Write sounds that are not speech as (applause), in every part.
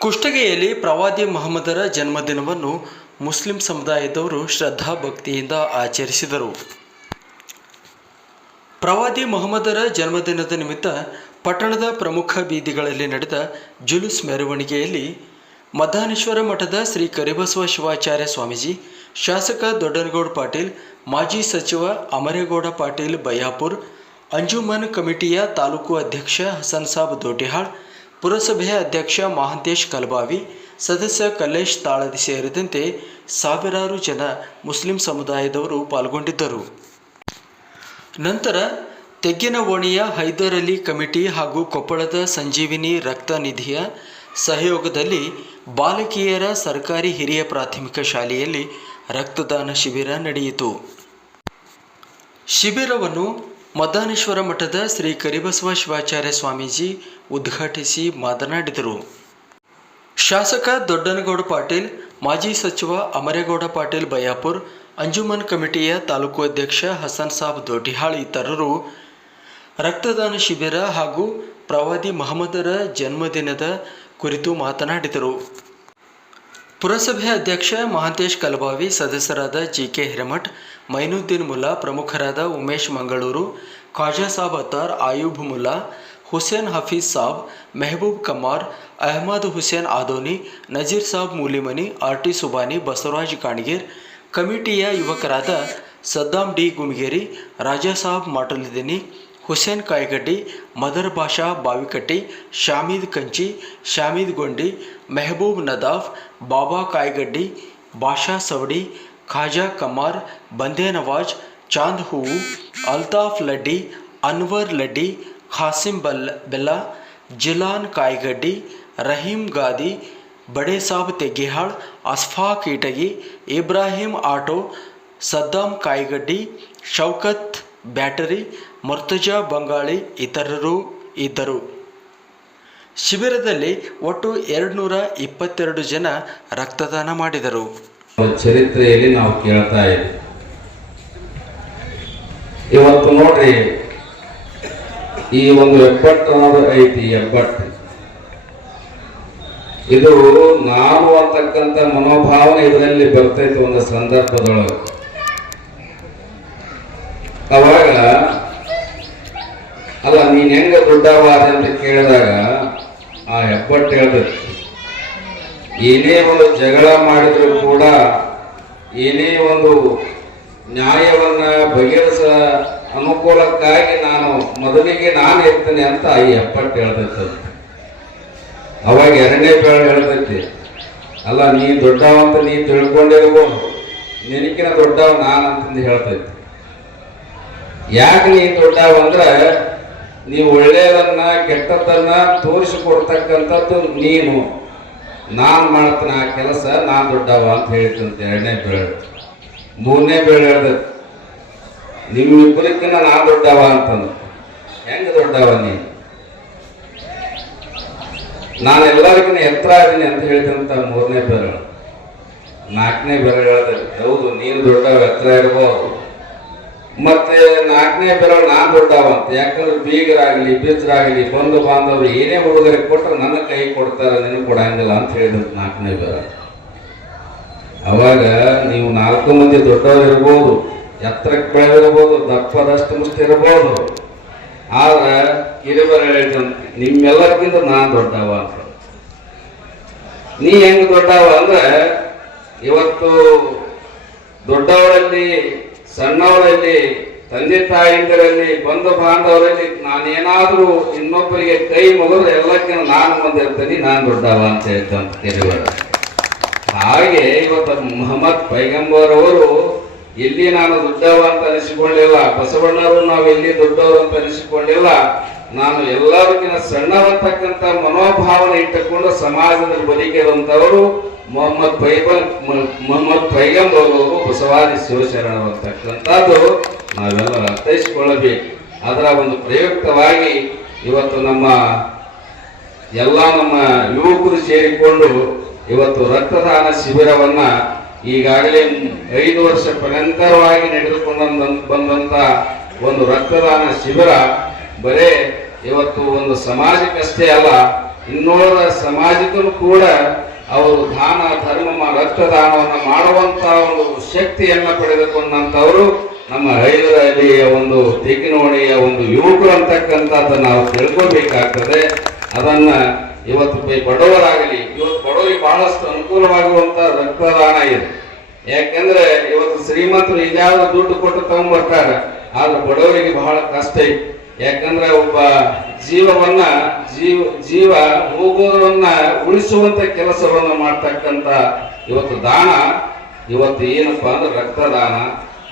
ಕುಷ್ಟಗಿಯಲ್ಲಿ ಪ್ರವಾದಿ ಮಹಮ್ಮದರ ಜನ್ಮದಿನವನ್ನು ಮುಸ್ಲಿಂ ಸಮುದಾಯದವರು ಶ್ರದ್ಧಾ ಭಕ್ತಿಯಿಂದ ಆಚರಿಸಿದರು. ಪ್ರವಾದಿ ಮೊಹಮ್ಮದರ ಜನ್ಮದಿನದ ನಿಮಿತ್ತ ಪಟ್ಟಣದ ಪ್ರಮುಖ ಬೀದಿಗಳಲ್ಲಿ ನಡೆದ ಜುಲುಸ್ ಮೆರವಣಿಗೆಯಲ್ಲಿ ಮದ್ದಾನೇಶ್ವರ ಮಠದ ಶ್ರೀ ಕರಿಬಸವ ಶಿವಾಚಾರ್ಯ ಸ್ವಾಮೀಜಿ, ಶಾಸಕ ದೊಡ್ಡನಗೌಡ ಪಾಟೀಲ್, ಮಾಜಿ ಸಚಿವ ಅಮರೇಗೌಡ ಪಾಟೀಲ್ ಬಯ್ಯಾಪುರ್ ಅಂಜುಮನ್ ಕಮಿಟಿಯ ತಾಲೂಕು ಅಧ್ಯಕ್ಷ ಹಸನ್ ಸಾಬ್ ದೋಟಿಹಾಳ್ ಪುರಸಭೆಯ ಅಧ್ಯಕ್ಷ ಮಹಾಂತೇಶ್ ಕಲಬಾವಿ, ಸದಸ್ಯ ಕಲ್ಲೇಶ್ ತಾಳದಿ ಸೇರಿದಂತೆ ಸಾವಿರಾರು ಜನ ಮುಸ್ಲಿಂ ಸಮುದಾಯದವರು ಪಾಲ್ಗೊಂಡಿದ್ದರು. ನಂತರ ತೆಗ್ಗಿನ ಓಣಿಯ ಹೈದರ್ ಅಲಿ ಕಮಿಟಿ ಹಾಗೂ ಕೊಪ್ಪಳದ ಸಂಜೀವಿನಿ ರಕ್ತ ನಿಧಿಯ ಸಹಯೋಗದಲ್ಲಿ ಬಾಲಕಿಯರ ಸರ್ಕಾರಿ ಹಿರಿಯ ಪ್ರಾಥಮಿಕ ಶಾಲೆಯಲ್ಲಿ ರಕ್ತದಾನ ಶಿಬಿರ ನಡೆಯಿತು. ಶಿಬಿರವನ್ನು ಮದ್ದಾನೇಶ್ವರ ಮಠದ ಶ್ರೀ ಕರಿಬಸವ ಶಿವಾಚಾರ್ಯ ಸ್ವಾಮೀಜಿ ಉದ್ಘಾಟಿಸಿ ಮಾತನಾಡಿದರು. ಶಾಸಕ ದೊಡ್ಡನಗೌಡ ಪಾಟೀಲ್, ಮಾಜಿ ಸಚಿವ ಅಮರೇಗೌಡ ಪಾಟೀಲ್ ಬಯಾಪುರ್, ಅಂಜುಮನ್ ಕಮಿಟಿಯ ತಾಲೂಕು ಅಧ್ಯಕ್ಷ ಹಸನ್ ಸಾಬ್ ದೊಡ್ಡಿಹಾಳ್ ಇತರರು ರಕ್ತದಾನ ಶಿಬಿರ ಹಾಗೂ ಪ್ರವಾದಿ ಮಹಮ್ಮದರ ಜನ್ಮದಿನದ ಕುರಿತು ಮಾತನಾಡಿದರು. ಪುರಸಭೆ ಅಧ್ಯಕ್ಷ ಮಹಾಂತೇಶ್ ಕಲಬಾವಿ, ಸದಸ್ಯರಾದ ಜಿ ಕೆ ಹಿರಮಠ್, ಮೈನುದ್ದೀನ್ ಮುಲ್ಲಾ, ಪ್ರಮುಖರಾದ ಉಮೇಶ್ ಮಂಗಳೂರು ಖಾಜಾ ಸಾಬ್ ಅತ್ತಾರ್ ಆಯೂಬ್ ಮುಲ್ಲಾ, ಹುಸೇನ್ ಹಫೀಜ್ ಸಾಬ್, ಮೆಹಬೂಬ್ ಕಮಾರ್ ಅಹಮದ್ ಹುಸೇನ್ ಆದೋನಿ, ನಜೀರ್ ಸಾಬ್ ಮೂಲಿಮನಿ ಆರ್ ಟಿ ಸುಬಾನಿ, ಬಸವರಾಜ್ ಕಾಣಿಗೇರ್, ಕಮಿಟಿಯ ಯುವಕರಾದ ಸದ್ದಾಂ ಡಿ ಗುಮ್ಗೇರಿ, ರಾಜಾ ಸಾಬ್ ಮಾಟಲ್ದಿನಿ, ಹುಸೇನ್ ಕಾಯ್ಗಡ್ಡಿ, ಮದರ್ ಭಾಷಾ ಬಾವಿಕಟ್ಟಿ, ಶಾಮೀದ್ ಕಂಚಿ, ಶಾಮೀದ್ ಗೊಂಡಿ ಮೆಹಬೂಬ್ ನದಾಫ್, ಬಾಬಾ ಕಾಯ್ಗಡ್ಡಿ, ಬಾಷಾ ಸವಡಿ, ಖಾಜಾ ಕಮಾರ್, ಬಂದೇ ನವಾಜ್, ಚಾಂದ್ ಹೂವು, ಅಲ್ತಾಫ್ ಲಡ್ಡಿ, ಅನ್ವರ್ ಲಡ್ಡಿ, ಖಾಸಿಂ ಬಲ್, ಬೆಲ್ಲಾ, ಜಿಲಾನ್ ಕಾಯ್ಗಡ್ಡಿ, ರಹೀಂ ಗಾದಿ, ಬಡೇಸಾಬ್ ಸಾಬ್ ತೆಗ್ಗಿಹಾಳ್ ಅಸ್ಫಾಕ್ ಕೀಟಗಿ, ಇಬ್ರಾಹಿಂ ಆಟೋ, ಸದ್ದಾಂ ಕಾಯ್ಗಡ್ಡಿ, ಶೌಕತ್ ಬ್ಯಾಟರಿ, ಮುರ್ತುಜಾ ಬಂಗಾಳಿ ಇತರರು ಇದ್ದರು. ಶಿಬಿರದಲ್ಲಿ ಒಟ್ಟು ಎರಡುನೂರ ಇಪ್ಪತ್ತೆರಡು ಜನ ರಕ್ತದಾನ ಮಾಡಿದರು. ಚರಿತ್ರೆಯಲ್ಲಿ ನಾವು ಕೇಳ್ತಾ ಇದ್ದೀವಿ ಇವತ್ತು ನೋಡ್ರಿ, ಈ ಒಂದು ಹೆಬ್ಬಟ್ಟು ಅನ್ನೋದು ಐತಿ ಹೆಬ್ಬಟ್ಟು ಇದು ನಾನು ಅಂತಕ್ಕಂಥ ಮನೋಭಾವನೆ ಇದರಲ್ಲಿ ಬರ್ತೈತಿ ಒಂದು ಸಂದರ್ಭದೊಳಗೆ. ಅವಾಗ, ಅಲ್ಲ, ನೀನ್ ಹೆಂಗ ದೊಡ್ಡವಾದ ಅಂತ ಕೇಳಿದಾಗ ಆ ಹೆಬ್ಬಟ್ಟು ಹೇಳ್ಬೇಕು ಏನೇ ಒಂದು ಜಗಳ ಮಾಡಿದ್ರು ಕೂಡ ಏನೇ ಒಂದು ನ್ಯಾಯವನ್ನ ಬಗೆಹರಿಸ ಅನುಕೂಲಕ್ಕಾಗಿ ನಾನು ಮೊದಲಿಗೆ ನಾನು ಇರ್ತೇನೆ ಅಂತ ಈ ಎಪ್ಪಟ್ಟು ಹೇಳ್ತೈತೆ ಅವಾಗ ಎರಡನೇ ಬೇಳ ಹೇಳ್ತೈತಿ ಅಲ್ಲ, ನೀ ದೊಡ್ಡವ ಅಂತ ನೀ ತಿಳ್ಕೊಂಡಿರುವ ನಿನಕಿನ ದೊಡ್ಡವ ನಾನು ಅಂತಂದು ಹೇಳ್ತೈತಿ ಯಾಕೆ ನೀ ದೊಡ್ಡವ ಅಂದ್ರೆ ನೀವು ಒಳ್ಳೆಯದನ್ನ, ಕೆಟ್ಟದ್ದನ್ನ ತೋರಿಸಿಕೊಡ್ತಕ್ಕಂಥದ್ದು ನೀನು. ನಾನು ಮಾಡ್ತೀನಿ ಆ ಕೆಲಸ, ನಾನು ದೊಡ್ಡವ ಅಂತ ಹೇಳ್ತಂತೆ ಎರಡನೇ ಬೇಳೆ. ಮೂರನೇ ಬೇಳೆ ಹೇಳ್ದ ನಿಮ್ಮಿಬ್ಬರಿಗಿನ್ನ ನಾ ದೊಡ್ಡವ ಅಂತಂದು. ಹೆಂಗೆ ದೊಡ್ಡವ ನೀನು ನಾನು ಎಲ್ಲರಿಗೂ ಎತ್ತರ ಇದ್ದೀನಿ ಅಂತ ಹೇಳ್ತಂತ ಮೂರನೇ ಬೇರೆ ನಾಲ್ಕನೇ ಬೇರೆ ಹೇಳ್ದೆ. ಹೌದು, ನೀನು ದೊಡ್ಡವ, ಎತ್ತರ ಇರ್ಬೋದು. ಮತ್ತೆ ನಾಲ್ಕನೇ ಬೆರಳು ನಾನು ದೊಡ್ಡವಂತ ಯಾಕಂದ್ರೆ ಬೀಗರಾಗ್ಲಿ, ಬೀಜರಾಗಲಿ, ಬಂಧು ಬಾಂಧವರು ಏನೇ ಹುಡುಗರಿಗೆ ಕೊಟ್ರೆ ನನ್ನ ಕೈ ಕೊಡ್ತಾರೆ, ನೀನು ಕೊಡಂಗಿಲ್ಲ ಅಂತ ಹೇಳಿದ್ರು ನಾಲ್ಕನೇ ಬೆರಳು. ಅವಾಗ ನೀವು ನಾಲ್ಕು ಮಂದಿ ದೊಡ್ಡವರು ಇರ್ಬೋದು, ಎತ್ತರಕ್ಕೆ ಬೆಳೆದಿರ್ಬೋದು, ದಪ್ಪದಷ್ಟು ಮುಷ್ಟಿ ಇರ್ಬೋದು. ಆದ್ರೆ ಕಿರಿಬರ ಹೇಳಿದಂತ, ನಿಮ್ಮೆಲ್ಲರಿಗಿಂತ ನಾನ್ ದೊಡ್ಡವ ಅಂತ ನೀ ಹೆಂಗ್ ದೊಡ್ಡವ ಅಂದ್ರೆ, ಇವತ್ತು ದೊಡ್ಡವರಲ್ಲಿ ಸಣ್ಣವರಲ್ಲಿ, ತಂದೆ ತಾಯಿಂದರಲ್ಲಿ ಬಂಧು ಬಾಂಧವರಲ್ಲಿ ನಾನೇನಾದರೂ ಇನ್ನೊಬ್ಬರಿಗೆ ಕೈ ಮೊದಲು ಎಲ್ಲಕ್ಕಿಂತ ನಾನು ಬಂದಿರ್ತೀನಿ ನಾನು ದೊಡ್ಡವ ಅಂತ ಹೇಳ್ತಾನೆ ಕೆಲವರು ಹಾಗೆ ಇವತ್ತು ಮೊಹಮ್ಮದ್ ಪೈಗಂಬರವರು ಎಲ್ಲಿ ನಾನು ದೊಡ್ಡವ ಅಂತ ಅನಿಸಿಕೊಳ್ಳಿಲ್ಲ ಬಸವಣ್ಣವರು ನಾವು ಎಲ್ಲಿ ದೊಡ್ಡವರು ಅಂತ ಅನಿಸಿಕೊಳ್ಳಿಲ್ಲ ನಾನು ಎಲ್ಲರಿಗಿನ ಸಣ್ಣವರ್ತಕ್ಕಂಥ ಮನೋಭಾವನೆ ಇಟ್ಟುಕೊಂಡು ಸಮಾಜದಲ್ಲಿ ಬದುಕಿರುವಂತವರು ಮೊಹಮ್ಮದ್ ಪೈಬಲ್, ಮ- ಮೊಹಮ್ಮದ್ ಪೈಗಂಬರ್ ಅವರು ಬಸವಾದಿ ಶಿವಶರಣರು ಅಂತಕ್ಕಂಥದ್ದು ನಾವೆಲ್ಲ ಅರ್ಥೈಸಿಕೊಳ್ಳಬೇಕು. ಅದರ ಒಂದು ಪ್ರಯುಕ್ತವಾಗಿ ಇವತ್ತು ನಮ್ಮ ಎಲ್ಲ ನಮ್ಮ ಯುವಕರು ಸೇರಿಕೊಂಡು ಇವತ್ತು ರಕ್ತದಾನ ಶಿಬಿರವನ್ನ ಈಗಾಗಲೇ ಐದು ವರ್ಷ ಪರ್ಯಂತರವಾಗಿ ನಡೆದುಕೊಂಡು ಬಂದಂತ ಒಂದು ರಕ್ತದಾನ ಶಿಬಿರ. ಬರೇ ಇವತ್ತು ಒಂದು ಸಮಾಜಕ್ಕಷ್ಟೇ ಅಲ್ಲ ಇನ್ನೋರ ಸಮಾಜಕ್ಕೂ ಕೂಡ ಅವರು ದಾನ, ಧರ್ಮ, ರಕ್ತದಾನವನ್ನು ಮಾಡುವಂತ ಒಂದು ಶಕ್ತಿಯನ್ನ ಪಡೆದುಕೊಂಡಂತವರು ನಮ್ಮ ಹೈದರಾಲಿಯ ಒಂದು ತೆಗಿನೋಣಿಯ ಒಂದು ಯುವಕರು ಅಂತಕ್ಕಂಥದ್ದು ನಾವು ತಿಳ್ಕೋಬೇಕಾಗ್ತದೆ. ಅದನ್ನ ಇವತ್ತು ಬಡವರಾಗಲಿ, ಇವತ್ತು ಬಡವರಿಗೆ ಬಹಳಷ್ಟು ಅನುಕೂಲವಾಗುವಂತ ರಕ್ತದಾನ ಇದೆ. ಯಾಕಂದ್ರೆ ಇವತ್ತು ಶ್ರೀಮಂತರು ಇನ್ಯಾವ ದುಡ್ಡು ಕೊಟ್ಟು ತಗೊಂಡ್ಬರ್ತಾರೆ, ಆದ್ರೆ ಬಡವರಿಗೆ ಬಹಳ ಕಷ್ಟ ಐತಿ ಯಾಕಂದ್ರೆ ಒಬ್ಬ ಜೀವವನ್ನ ಜೀವ ಜೀವ ಹೋಗೋದನ್ನ ಉಳಿಸುವಂತ ಕೆಲಸವನ್ನ ಮಾಡ್ತಕ್ಕಂತ ಇವತ್ತು ದಾನ, ಇವತ್ತು ಏನಪ್ಪಾ ಅಂದ್ರೆ ರಕ್ತದಾನ.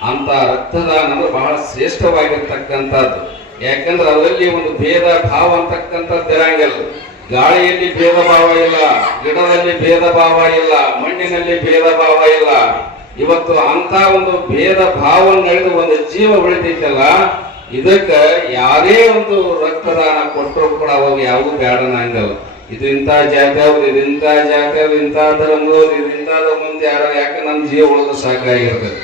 ಅಂತ ರಕ್ತದಾನ ಅಂದ್ರೆ ಬಹಳ ಶ್ರೇಷ್ಠವಾಗಿರ್ತಕ್ಕಂಥದ್ದು. ಯಾಕಂದ್ರೆ ಅದರಲ್ಲಿ ಒಂದು ಭೇದ ಭಾವ ಅಂತಕ್ಕಂಥದ್ದು ಇರಂಗಿಲ್ಲ. ಗಾಳಿಯಲ್ಲಿ ಭೇದ ಭಾವ ಇಲ್ಲ, ಗಿಡದಲ್ಲಿ ಭೇದ ಭಾವ ಇಲ್ಲ, ಮಣ್ಣಿನಲ್ಲಿ ಭೇದ ಭಾವ ಇಲ್ಲ. ಇವತ್ತು ಅಂತ ಒಂದು ಭೇದ ಭಾವ ನಡೆದು ಒಂದು ಜೀವ ಉಳಿತೈತಲ್ಲ ಇದಕ್ಕ ಯಾರೇ ಒಂದು ರಕ್ತದಾನ ಕೊಟ್ಟರು ಕೂಡ ಅವಾಗ ಯಾವುದು ಬೇಡ ನಂಗಲ್ಲ ಇದು ಇಂಥ ಜಾಗ ಇದಿಂಥ ಇದು ಇಂಥ ಧರ್ಮದವ್ರು ಇದು ಮುಂದೆ ಯಾರು ಯಾಕೆ ನಮ್ಮ ಜೀವ ಉಳಿದು ಸಾಕಾಗಿರ್ತದೆ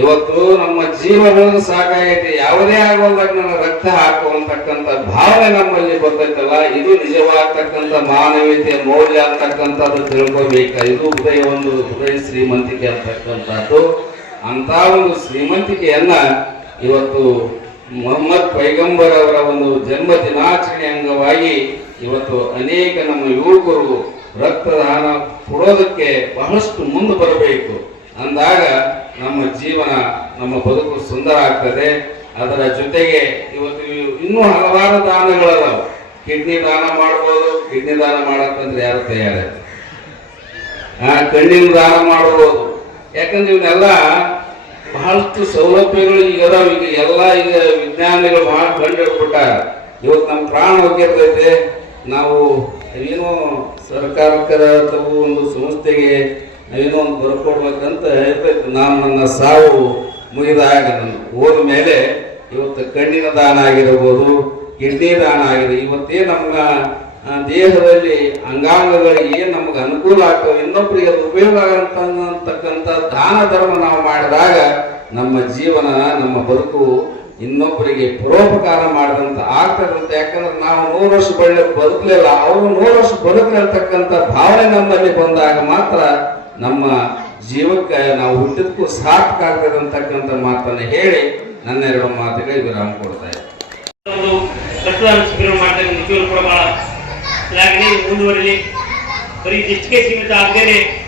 ಇವತ್ತು ನಮ್ಮ ಜೀವ ಉಳಿದು ಸಾಕಾಗೈತಿ. ಯಾವುದೇ ಆಗೋದಾಗ ನನ್ನ ರಕ್ತ ಹಾಕುವಂತಕ್ಕಂಥ ಭಾವನೆ ನಮ್ಮಲ್ಲಿ ಬರ್ತೈತಲ್ಲ, ಇದು ನಿಜವಾಗ್ತಕ್ಕಂಥ ಮಾನವೀಯತೆ, ಮೌಲ್ಯ ಅಂತಕ್ಕಂಥದ್ದು ತಿಳ್ಕೊಬೇಕ? ಇದು ಹೃದಯ ಒಂದು ಹೃದಯ ಶ್ರೀಮಂತಿಕೆ ಅಂತಕ್ಕಂಥದ್ದು. ಅಂತ ಒಂದು ಶ್ರೀಮಂತಿಕೆಯನ್ನ ಇವತ್ತು ಮೊಹಮ್ಮದ್ ಪೈಗಂಬರ್ ಅವರ ಒಂದು ಜನ್ಮ ದಿನಾಚರಣೆ ಅಂಗವಾಗಿ ಇವತ್ತು ಅನೇಕ ನಮ್ಮ ಯುವಕರು ರಕ್ತದಾನ ಕೊಡೋದಕ್ಕೆ ಬಹಳಷ್ಟು ಮುಂದೆ ಬರಬೇಕು. ಅಂದಾಗ ನಮ್ಮ ಜೀವನ, ನಮ್ಮ ಬದುಕು ಸುಂದರ ಆಗ್ತದೆ. ಅದರ ಜೊತೆಗೆ ಇವತ್ತು ಇನ್ನೂ ಹಲವಾರು ದಾನಗಳದಾವು. ಕಿಡ್ನಿ ದಾನ ಮಾಡ್ಬೋದು, ಕಿಡ್ನಿ ದಾನ ಮಾಡಕ್ಕಂದ್ರೆ ಯಾರು ತಯಾರ? ಕಣ್ಣಿನ ದಾನ ಮಾಡ್ಬೋದು. ಯಾಕಂದ್ರೆ ಇವನ್ನೆಲ್ಲ ಬಹಳಷ್ಟು ಸೌಲಭ್ಯಗಳು ಈಗ ಅದಾವ. ಈಗ ಎಲ್ಲ ಈಗ ವಿಜ್ಞಾನಿಗಳು ಬಹಳ ಕಂಡು ಹಿಡ್ಬಿಟ್ಟಾರ ಇವತ್ತು ನಮ್ಮ ಪ್ರಾಣ ಹೋಗಿರ್ತೈತೆ ನಾವು ಏನೋ ಸರ್ಕಾರಕ್ಕರ ಅಥವಾ ಒಂದು ಸಂಸ್ಥೆಗೆ ಏನೋ ಒಂದು ಬರ್ಕೊಡ್ಬೇಕಂತ ಹೇಳ್ತೈತೆ. ನಾನು ನನ್ನ ಸಾವು ಮುಗಿದಾಗ ನನ್ನ ಹೋದ ಮೇಲೆ ಇವತ್ತು ಕಣ್ಣಿನ ದಾನ ಆಗಿರಬಹುದು ಕಿಡ್ನಿ ದಾನ ಆಗಿದೆ. ಇವತ್ತೇ ನಮ್ಗ ಆ, ದೇಹದಲ್ಲಿ ಅಂಗಾಂಗಗಳಿಗೆ ಏನು ನಮಗೆ ಅನುಕೂಲ ಆಗ್ತವೆ ಇನ್ನೊಬ್ಬರಿಗೆ ಅದು ಉಪಯೋಗ ಆಗಂತಕ್ಕಂಥ ದಾನ ಧರ್ಮ ನಾವು ಮಾಡಿದಾಗ ನಮ್ಮ ಜೀವನ, ನಮ್ಮ ಬದುಕು ಇನ್ನೊಬ್ಬರಿಗೆ ಪರೋಪಕಾರ ಮಾಡಿದಂತ ಆಗ್ತದಂತ ಯಾಕಂದ್ರೆ ನಾವು ನೂರು ವರ್ಷ ಬಳ್ಳಿ ಬದುಕಲಿಲ್ಲ ಅವರು ನೂರು ವರ್ಷ ಬದುಕಲಿರ್ತಕ್ಕಂಥ ಭಾವನೆ ನಮ್ಮಲ್ಲಿ ಬಂದಾಗ ಮಾತ್ರ ನಮ್ಮ ಜೀವಕ್ಕೆ ನಾವು ಹುಟ್ಟಿದಕ್ಕೂ ಸಾರ್ಥಕ ಆಗ್ತದೆ ಅಂತಕ್ಕಂಥ ಮಾತನ್ನ ಹೇಳಿ ನನ್ನ ಎರಡು ಮಾತುಗಳಿಗೆ ವಿರಾಮ ಕೊಡ್ತಾ ಇದ್ದೀನಿ. ಶ್ಲಾಘನೆ ಮುಂದುವರಿಲಿ? ಬರೀ ಇಷ್ಟಕ್ಕೆ ಸೀಮಿತ ಆಗದೇನೆ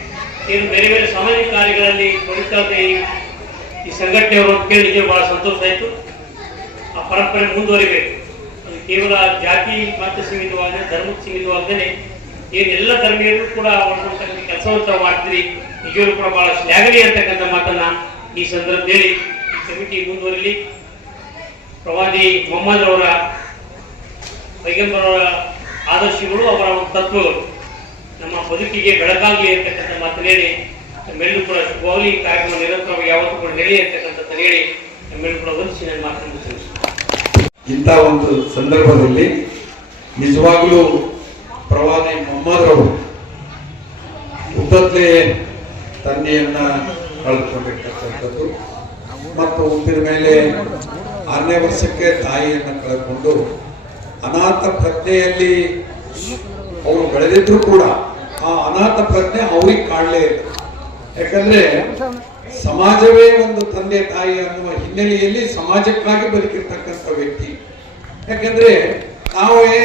ಏನು ಬೇರೆ ಬೇರೆ ಸಾಮಾಜಿಕ ಕಾರ್ಯಗಳಲ್ಲಿ ಇದೆ ಈ- ಸಂಘಟನೆ ಸಂಘಟನೆಯವರು ಅಂತ ಬಹಳ ಸಂತೋಷ ಆಯಿತು. ಆ ಪರಂಪರೆ ಮುಂದುವರಿಬೇಕು. ಅದು ಕೇವಲ ಜಾತಿ ಮಾತ್ರ ಸೀಮಿತವಾಗದೆ, ಧರ್ಮಕ್ಕೆ ಸೀಮಿತವಾಗದೇನೆ, ಏನು ಎಲ್ಲ ಧರ್ಮೀಯರು ಕೂಡ ಒಳಗೊಂಡಂತ ಕೆಲಸವನ್ನು ತಾವು ಮಾಡ್ತೀರಿ. ನಿಜವೂ ಕೂಡ ಬಹಳ ಶ್ಲಾಘನೀಯ ಅಂತಕ್ಕಂಥ ಮಾತನ್ನ ಈ ಸಂದರ್ಭದಲ್ಲಿ ಸಮಿತಿ ಮುಂದುವರಿಲಿ. ಪ್ರವಾದಿ ಮೊಹಮ್ಮದ್ ಅವರ ಪೈಗಂಬರವರ ಆದರ್ಶಗಳು ಅವರ ಒಂದು ತತ್ವಗಳು ನಮ್ಮ ಬದುಕಿಗೆ ಬೆಳಕಾಗಿ ಅಂತಕ್ಕಂಥ ಮಾತು ಹೇಳಿ ನಮ್ಮೆಲ್ಲರೂ ಕೂಡ ಶುಭವಾಗಲಿ. ಕಾರ್ಯಕ್ರಮ ನಿರಂತರವಾಗಿ ಯಾವತ್ತೂ ಕೂಡ ನೆಲೆ ಅಂತಕ್ಕಂಥದ್ದು ಹೇಳಿ ನಮ್ಮೆಲ್ಲರೂ ಕೂಡ ವಂದಿಸಿ ನನ್ನ ಮಾತನ್ನು ಇಂಥ ಒಂದು ಸಂದರ್ಭದಲ್ಲಿ ನಿಜವಾಗಲೂ ಪ್ರವಾದಿ ಮೊಹಮ್ಮದ್ರವರು ಹುಟ್ಟತ್ಲೇ ತಂದೆಯನ್ನ ಕಳೆದುಕೊಂಡಿರ್ತಕ್ಕಂಥದ್ದು. ಮತ್ತು ಹುಟ್ಟಿದ ಮೇಲೆ ಆರನೇ ವರ್ಷಕ್ಕೆ ತಾಯಿಯನ್ನು ಕಳೆದುಕೊಂಡು ಅನಾಥ ಪ್ರಜ್ಞೆಯಲ್ಲಿ ಅವರು ಬೆಳೆದಿದ್ರು ಕೂಡ ಆ ಅನಾಥ ಪ್ರಜ್ಞೆ ಅವ್ರಿಗೆ ಕಾಣಲೇ ಇಲ್ಲ. ಯಾಕಂದ್ರೆ ಸಮಾಜವೇ ಒಂದು ತಂದೆ ತಾಯಿ ಅನ್ನುವ ಹಿನ್ನೆಲೆಯಲ್ಲಿ ಸಮಾಜಕ್ಕಾಗಿ ಬದುಕಿರ್ತಕ್ಕಂಥ ವ್ಯಕ್ತಿ. ಯಾಕಂದ್ರೆ ನಾವೇ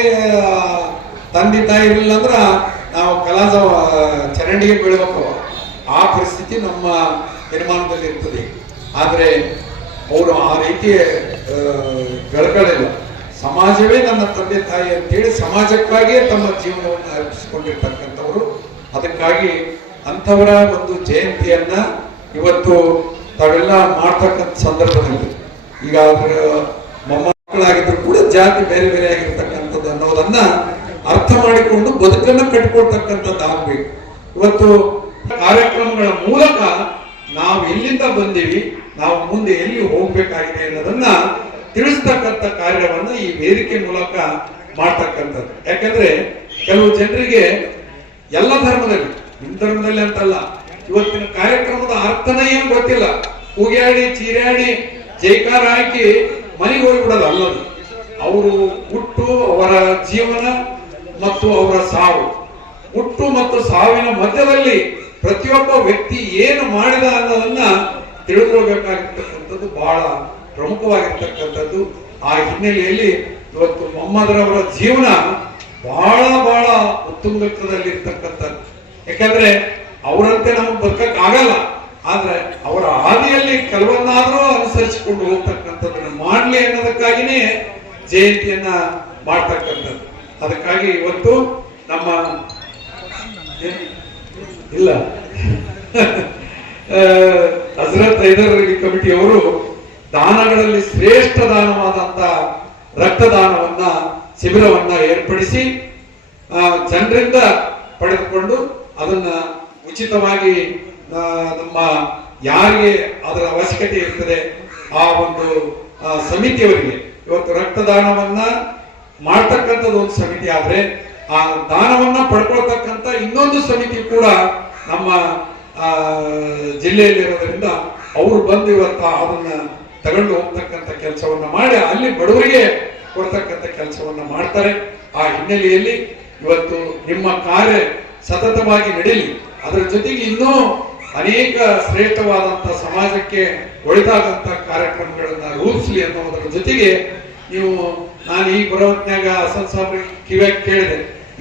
ತಂದೆ ತಾಯಿ ಇರಲಿಲ್ಲ ಅಂದ್ರೆ ನಾವು ಕಲಾಸ ಚರಂಡಿಗೆ ಬೀಳ್ಬೇಕು. ಆ ಪರಿಸ್ಥಿತಿ ನಮ್ಮ ನಿರ್ಮಾಣದಲ್ಲಿ ಇರ್ತದೆ ಆದರೆ ಅವರು ಆ ರೀತಿ ಆ, ಬೆಳ್ಕೊಳ್ಳಿಲ್ಲ. ಸಮಾಜವೇ ನನ್ನ ತಂದೆ ತಾಯಿ ಅಂತೇಳಿ ಸಮಾಜಕ್ಕಾಗಿಯೇ ತಮ್ಮ ಜೀವನವನ್ನು ಅರ್ಪಿಸಿಕೊಂಡಿರ್ತಕ್ಕಂಥವ್ರು. ಅದಕ್ಕಾಗಿ ಅಂಥವರ ಒಂದು ಜಯಂತಿಯನ್ನ ಇವತ್ತು ತಾವೆಲ್ಲ ಮಾಡ್ತಕ್ಕಂಥ ಸಂದರ್ಭದಲ್ಲಿ ಈಗ ಅವ್ರ ಮೊಮ್ಮಕ್ಕಳಾಗಿದ್ರು ಕೂಡ ಜಾತಿ ಬೇರೆ ಬೇರೆ ಆಗಿರ್ತಕ್ಕಂಥದ್ದು ಅನ್ನೋದನ್ನ ಅರ್ಥ ಮಾಡಿಕೊಂಡು ಬದುಕನ್ನು ಕಟ್ಕೊಳ್ತಕ್ಕಂಥದ್ದು ಆಗ್ಬೇಕು. ಇವತ್ತು ಕಾರ್ಯಕ್ರಮಗಳ ಮೂಲಕ ನಾವು ಎಲ್ಲಿಂದ ಬಂದೀವಿ, ನಾವು ಮುಂದೆ ಎಲ್ಲಿ ಹೋಗ್ಬೇಕಾಗಿದೆ ಅನ್ನೋದನ್ನ ತಿಳಿಸ್ತಕ್ಕಂಥ ಕಾರ್ಯವನ್ನು ಈ ವೇದಿಕೆ ಮೂಲಕ ಮಾಡ್ತಕ್ಕಂಥದ್ದು. ಯಾಕಂದ್ರೆ ಕೆಲವು ಜನರಿಗೆ ಎಲ್ಲ ಧರ್ಮದಲ್ಲಿ, ನಿಮ್ಮ ಧರ್ಮದಲ್ಲಿ ಅಂತಲ್ಲ, ಇವತ್ತಿನ ಕಾರ್ಯಕ್ರಮದ ಅರ್ಥನೇ ಏನು ಗೊತ್ತಿಲ್ಲ. ಕೂಗ್ಯಾಡಿ, ಚೀರ್ಯಾಡಿ, ಜೈಕಾರ ಹಾಕಿ ಮನೆಗೆ ಹೋಗಿಬಿಡೋದು ಅಲ್ಲದು. ಅವರು ಹುಟ್ಟು ಅವರ ಜೀವನ ಮತ್ತು ಅವರ ಸಾವು. ಹುಟ್ಟು ಮತ್ತು ಸಾವಿನ ಮಧ್ಯದಲ್ಲಿ ಪ್ರತಿಯೊಬ್ಬ ವ್ಯಕ್ತಿ ಏನು ಮಾಡಿದ ಅನ್ನೋದನ್ನ ತಿಳ್ಕೊಳ್ಬೇಕಾಗಿರ್ತಕ್ಕಂಥದ್ದು ಬಹಳ ಪ್ರಮುಖವಾಗಿರ್ತಕ್ಕಂಥದ್ದು ಆ ಹಿನ್ನೆಲೆಯಲ್ಲಿ ಇವತ್ತು ಮೊಹಮ್ಮದ್ರವರ ಜೀವನ ಬಹಳ ಬಹಳ ಉತ್ತುಂಗದಲ್ಲಿ ಇರ್ತಕ್ಕಂಥದ್ದು ಯಾಕಂದ್ರೆ ಅವರಂತೆ ನಮಗೆ ಬದುಕಕ್ಕೆ ಆಗಲ್ಲ. ಆದ್ರೆ ಅವರ ಹಾದಿಯಲ್ಲಿ ಕೆಲವನ್ನಾದರೂ ಅನುಸರಿಸಿಕೊಂಡು ಹೋಗ್ತಕ್ಕಂಥದ್ದನ್ನು ಮಾಡಲಿ ಅನ್ನೋದಕ್ಕಾಗಿನೇ ಜಯಂತಿಯನ್ನ ಮಾಡ್ತಕ್ಕಂಥದ್ದು. ಅದಕ್ಕಾಗಿ ಇವತ್ತು ನಮ್ಮ ಇಲ್ಲ. (laughs) ಹಜರತ್ ಅಲಿ ಕಮಿಟಿಯವರು ದಾನಗಳಲ್ಲಿ ಶ್ರೇಷ್ಠ ದಾನವಾದಂತ ರಕ್ತದಾನವನ್ನ ಶಿಬಿರವನ್ನ ಏರ್ಪಡಿಸಿ ಜನರಿಂದ ಪಡೆದುಕೊಂಡು ಅದನ್ನ ಉಚಿತವಾಗಿ ನಮ್ಮ ಯಾರಿಗೆ ಅದರ ಅವಶ್ಯಕತೆ ಇರ್ತದೆ ಆ ಒಂದು ಸಮಿತಿಯವರಿಗೆ. ಇವತ್ತು ರಕ್ತದಾನವನ್ನ ಮಾಡ್ತಕ್ಕಂಥದ್ದು ಒಂದು ಸಮಿತಿ ಆದ್ರೆ, ಆ ದಾನವನ್ನ ಪಡ್ಕೊಳ್ತಕ್ಕಂಥ ಇನ್ನೊಂದು ಸಮಿತಿ ಕೂಡ ನಮ್ಮ ಜಿಲ್ಲೆಯಲ್ಲಿರೋದ್ರಿಂದ ಅವರು ಬಂದು ಇವತ್ತು ಅದನ್ನ ತಗೊಂಡು ಹೋಗ್ತಕ್ಕಂಥ ಕೆಲಸವನ್ನ ಮಾಡಿ, ಅಲ್ಲಿ ಬಡವರಿಗೆ ಕೊಡ್ತಕ್ಕಂಥ ಕೆಲಸವನ್ನ ಮಾಡ್ತಾರೆ. ಆ ಹಿನ್ನೆಲೆಯಲ್ಲಿ ಇವತ್ತು ನಿಮ್ಮ ಕಾರ್ಯ ಸತತವಾಗಿ ನಡೀಲಿ. ಅದರ ಜೊತೆಗೆ ಇನ್ನೂ ಅನೇಕ ಶ್ರೇಷ್ಠವಾದಂಥ ಸಮಾಜಕ್ಕೆ ಒಳಿತಾದಂಥ ಕಾರ್ಯಕ್ರಮಗಳನ್ನು ರೂಪಿಸಲಿ ಅನ್ನೋದರ ಜೊತೆಗೆ ನೀವು, ನಾನು ಈಗ ಬರೋ ಹೊತ್ನ್ಯಾಗ ಹಸನ್ ಕಿವ್ಯಾಗ ಕೇಳಿದೆ.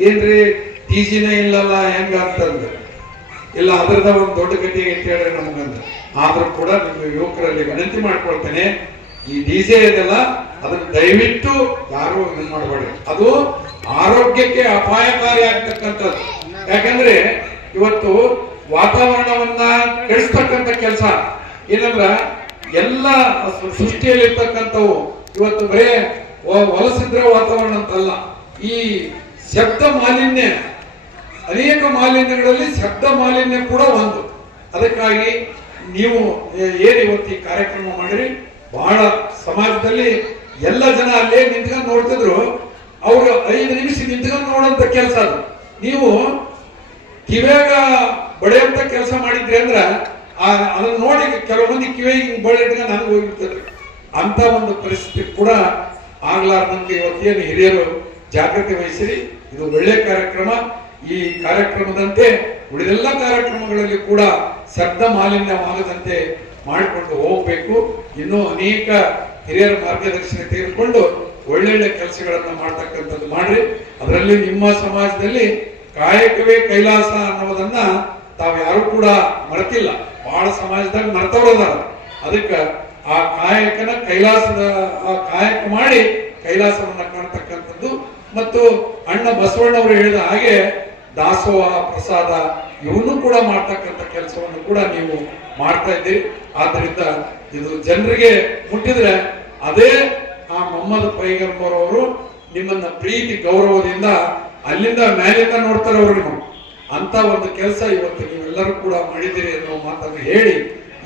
ಏನ್ರಿ ಜಿನ ಇಲ್ಲಲ್ಲ, ಹೆಂಗ ಅಂತಂದ್ರೆ ಇಲ್ಲ ಅದರದ ಒಂದು ದೊಡ್ಡ ಗತಿ ಅಂತ ಹೇಳಿದ್ರೆ ನಮಗಂದ ಆದ್ರೂ ಕೂಡ ನಿಮ್ಮ ಯುವಕರಲ್ಲಿ ವಿನಂತಿ ಮಾಡ್ಕೊಳ್ತೇನೆ, ಈ ಡಿಜೆ ಇದೆಲ್ಲ ಅದನ್ನು ದಯವಿಟ್ಟು ಯಾರು ಇದನ್ನ ಮಾಡಬೇಡಿ. ಅದು ಆರೋಗ್ಯಕ್ಕೆ ಅಪಾಯಕಾರಿ ಆಗ್ತಕ್ಕಂಥದ್ದು. ಯಾಕಂದ್ರೆ ಇವತ್ತು ವಾತಾವರಣವನ್ನ ಕೆಡಿಸ್ತಕ್ಕಂಥ ಕೆಲಸ. ಏನಂದ್ರ ಎಲ್ಲ ಸೃಷ್ಟಿಯಲ್ಲಿ ಸೃಷ್ಟಿಯಲ್ಲಿರ್ತಕ್ಕಂಥವು ಇವತ್ತು ಬರೇ ವಲಸಿದ್ರ ವಾತಾವರಣ ಅಂತಲ್ಲ. ಈ ಶಬ್ದ ಮಾಲಿನ್ಯ, ಅನೇಕ ಮಾಲಿನ್ಯಗಳಲ್ಲಿ ಶಬ್ದ ಮಾಲಿನ್ಯ ಕೂಡ ಒಂದು. ಅದಕ್ಕಾಗಿ ನೀವು ಏನು ಇವತ್ತು ಈ ಕಾರ್ಯಕ್ರಮ ಮಾಡಿರಿ. ಬಹಳ ಸಮಾಜದಲ್ಲಿ ಎಲ್ಲ ಜನ ಅಲ್ಲೇ ನಿಂತ್ಕೊಂಡು ನೋಡ್ತಿದ್ರು. ಅವರು ಐದು ನಿಮಿಷ ನಿಂತ್ಕೊಂಡು ನೋಡೋಂಥ ಕೆಲಸ ಅದು. ನೀವು ಕಿವ್ಯಾಗ ಬಡಿಯಂತ ಕೆಲಸ ಮಾಡಿದ್ರಿ ಅಂದ್ರ ಅದನ್ನ ನೋಡಿ ಕೆಲವು ಮಂದಿ ಕಿವಿ ಹಿಂಗ್ ಬಳೆ ಇಟ್ಕೊಂಡು ನನಗೆ ಹೋಗಿರ್ತದೆ ಅಂತ ಒಂದು ಪರಿಸ್ಥಿತಿ ಕೂಡ ಆಗ್ಲಾರ್ದಂತೆ ಇವತ್ತೇನು ಹಿರಿಯರು ಜಾಗೃತಿ ವಹಿಸಿರಿ. ಇದು ಒಳ್ಳೆ ಕಾರ್ಯಕ್ರಮ. ಈ ಕಾರ್ಯಕ್ರಮದಂತೆ ಉಳಿದೆಲ್ಲ ಕಾರ್ಯಕ್ರಮಗಳಲ್ಲಿ ಕೂಡ ಶಬ್ದ ಮಾಲಿನ್ಯವಾಗದಂತೆ ಮಾಡಿಕೊಂಡು ಹೋಗಬೇಕು. ಇನ್ನೂ ಅನೇಕ ಹಿರಿಯರ ಮಾರ್ಗದರ್ಶನ ತೆಗೆದುಕೊಂಡು ಒಳ್ಳೊಳ್ಳೆ ಕೆಲಸಗಳನ್ನು ಮಾಡ್ತಕ್ಕಂಥದ್ದು ಮಾಡ್ರಿ. ಅದರಲ್ಲಿ ನಿಮ್ಮ ಸಮಾಜದಲ್ಲಿ ಕಾಯಕವೇ ಕೈಲಾಸ ಅನ್ನೋದನ್ನ ತಾವು ಯಾರು ಕೂಡ ಮರೆತಿಲ್ಲ. ಬಹಳ ಸಮಾಜದಾಗ ಮರ್ತವ್ರದಾರ ಅದಕ್ಕೆ ಆ ಕಾಯಕನ ಕೈಲಾಸದ, ಆ ಕಾಯಕ ಮಾಡಿ ಕೈಲಾಸವನ್ನ ಕಾಣ್ತಕ್ಕಂಥದ್ದು. ಮತ್ತು ಅಣ್ಣ ಬಸವಣ್ಣವರು ಹೇಳಿದ ಹಾಗೆ ದಾಸೋಹ ಪ್ರಸಾದ ಇವನು ಕೂಡ ಮಾಡ್ತಕ್ಕಂಥ ಕೆಲಸವನ್ನು ಕೂಡ ನೀವು ಮಾಡ್ತಾ ಇದ್ದೀರಿ. ಆದ್ರಿಂದ ಇದು ಜನರಿಗೆ ಮುಟ್ಟಿದ್ರೆ ಅದೇ ಆ ಮೊಹಮ್ಮದ್ ಪೈಗಂಬರ್ ಅವರು ನಿಮ್ಮನ್ನ ಪ್ರೀತಿ, ಗೌರವದಿಂದ ಅಲ್ಲಿಂದ ಮ್ಯಾಲಿಂದ ನೋಡ್ತಾರೆ ಅವರು ಅಂತ ಒಂದು ಕೆಲಸ ಇವತ್ತು ನೀವೆಲ್ಲರೂ ಕೂಡ ಮಾಡಿದ್ದೀರಿ ಅನ್ನೋ ಮಾತನ್ನು ಹೇಳಿ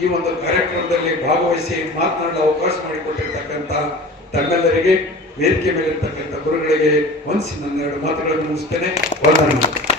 ಈ ಒಂದು ಕಾರ್ಯಕ್ರಮದಲ್ಲಿ ಭಾಗವಹಿಸಿ ಮಾತನಾಡಲು ಅವಕಾಶ ಮಾಡಿಕೊಟ್ಟಿರ್ತಕ್ಕಂಥ ತಮ್ಮೆಲ್ಲರಿಗೆ, ವೇದಿಕೆ ಮೇಲಿರ್ತಕ್ಕಂಥ ಗುರುಗಳಿಗೆ ವಂದಿಸಿ ನನ್ನ ಎರಡು ಮಾತುಗಳನ್ನು ಮುಗಿಸ್ತೇನೆ. ವಂದನೆಗಳು.